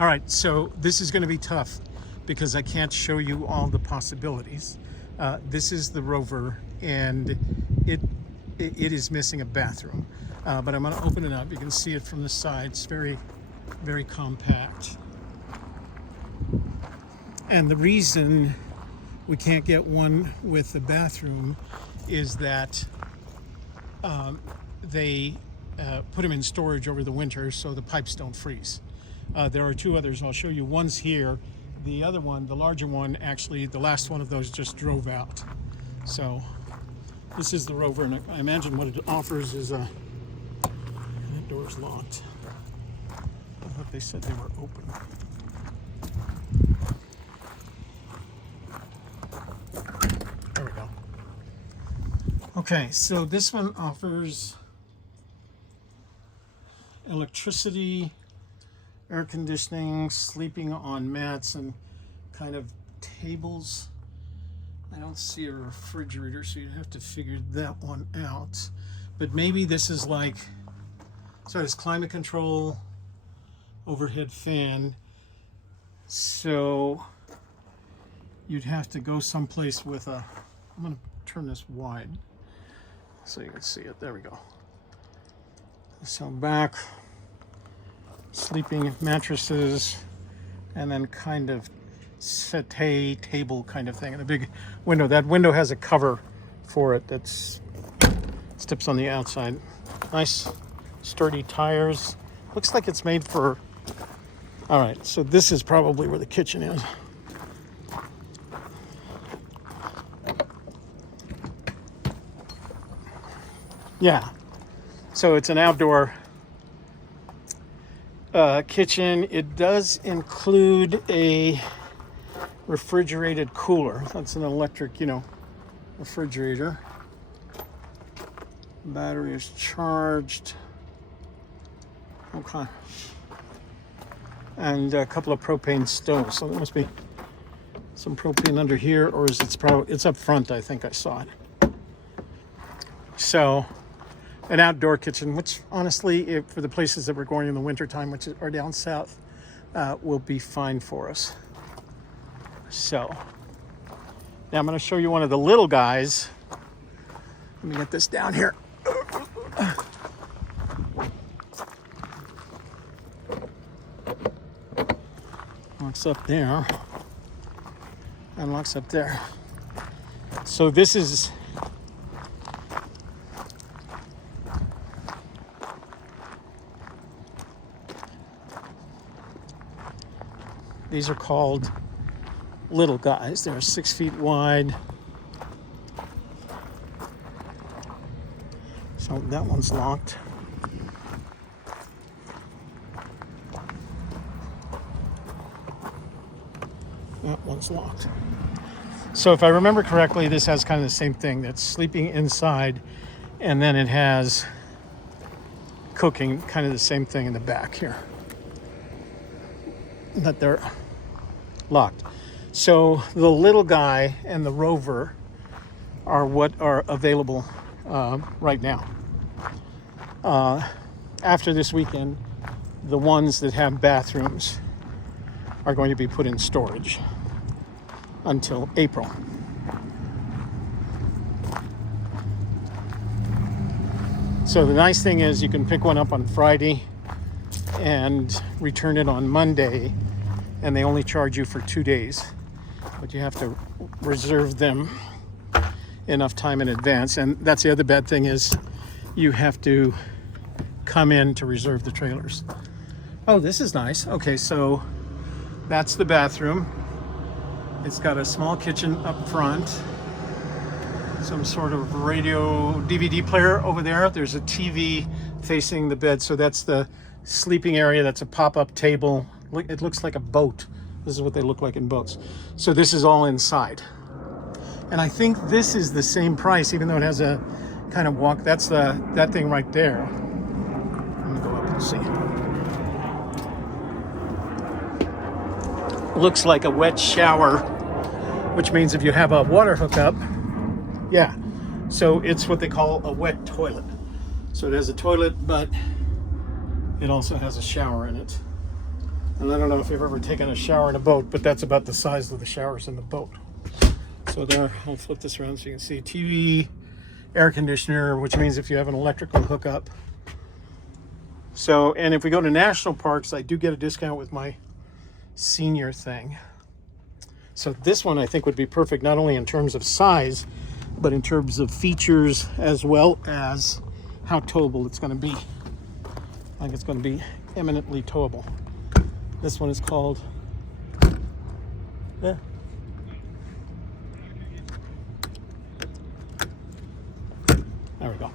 All right, so this is going to be tough because I can't show you all the possibilities. This is the Rover, and it is missing a bathroom. But I'm going to open it up. You can see it from the side. It's very, very compact. And the reason we can't get one with the bathroom is that they put them in storage over the winter so the pipes don't freeze. There are two others. I'll show you. One's here. The other one, the larger one, actually, the last one of those just drove out. So this is the Rover, and I imagine what it offers is that door's locked. I thought they said they were open. There we go. Okay, so this one offers electricity, air conditioning, sleeping on mats, and kind of tables. I don't see a refrigerator, so you'd have to figure that one out. But maybe this is like, so it's climate control, overhead fan. So you'd have to go someplace with a, I'm going to turn this wide so you can see it. There we go. So back, sleeping mattresses, and then kind of settee table kind of thing, and a big window. That window has a cover for it that's steps on the outside. Nice sturdy tires. Looks like it's made for, all right, so this is probably where the kitchen is. Yeah, so it's an outdoor kitchen. It does include a refrigerated cooler. That's an electric, refrigerator. Battery is charged. Okay. And a couple of propane stoves. So there must be some propane under here, or is it's up front, I think I saw it. So an outdoor kitchen, which honestly, for the places that we're going in the wintertime, which are down south, will be fine for us. So now I'm going to show you one of the little guys. Let me get this down here. Locks up there. And locks up there. So this is these are called little guys. They're 6 feet wide. So that one's locked. That one's locked. So if I remember correctly, this has kind of the same thing. That's sleeping inside, and then it has cooking, kind of the same thing in the back here. But they're locked. So the little guy and the Rover are what are available right now. After this weekend, the ones that have bathrooms are going to be put in storage until April. So the nice thing is you can pick one up on Friday and return it on Monday, and they only charge you for 2 days, but you have to reserve them enough time in advance. And that's the other bad thing, is you have to come in to reserve the trailers. Oh, this is nice. Okay, so that's the bathroom. It's got a small kitchen up front, some sort of radio DVD player over there. There's a TV facing the bed, so that's the sleeping area. That's a pop-up table. It looks like a boat. This is what they look like in boats. So this is all inside. And I think this is the same price, even though it has a kind of walk. That's that thing right there. Let me go up and see. Looks like a wet shower, which means if you have a water hookup, yeah. So it's what they call a wet toilet. So it has a toilet, but it also has a shower in it. And I don't know if you've ever taken a shower in a boat, but that's about the size of the showers in the boat. So there, I'll flip this around so you can see TV, air conditioner, which means if you have an electrical hookup. So, and if we go to national parks, I do get a discount with my senior thing. So this one I think would be perfect, not only in terms of size, but in terms of features as well as how towable it's going to be. I think it's going to be eminently towable. This one is called, there we go.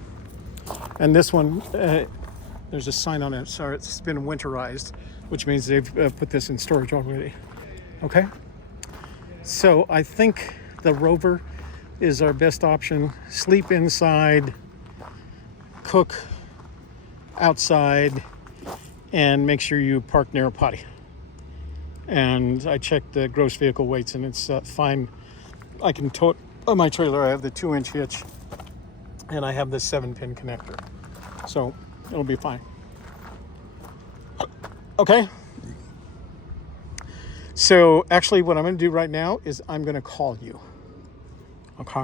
And this one, there's a sign on it. Sorry, it's been winterized, which means they've put this in storage already. Okay. So I think the Rover is our best option. Sleep inside, cook outside, and make sure you park near a potty. And I checked the gross vehicle weights, and it's fine. I can tote on my trailer. I have the 2-inch hitch, and I have the 7-pin connector, so it'll be fine. Okay. So actually, what I'm going to do right now is I'm going to call you. Okay.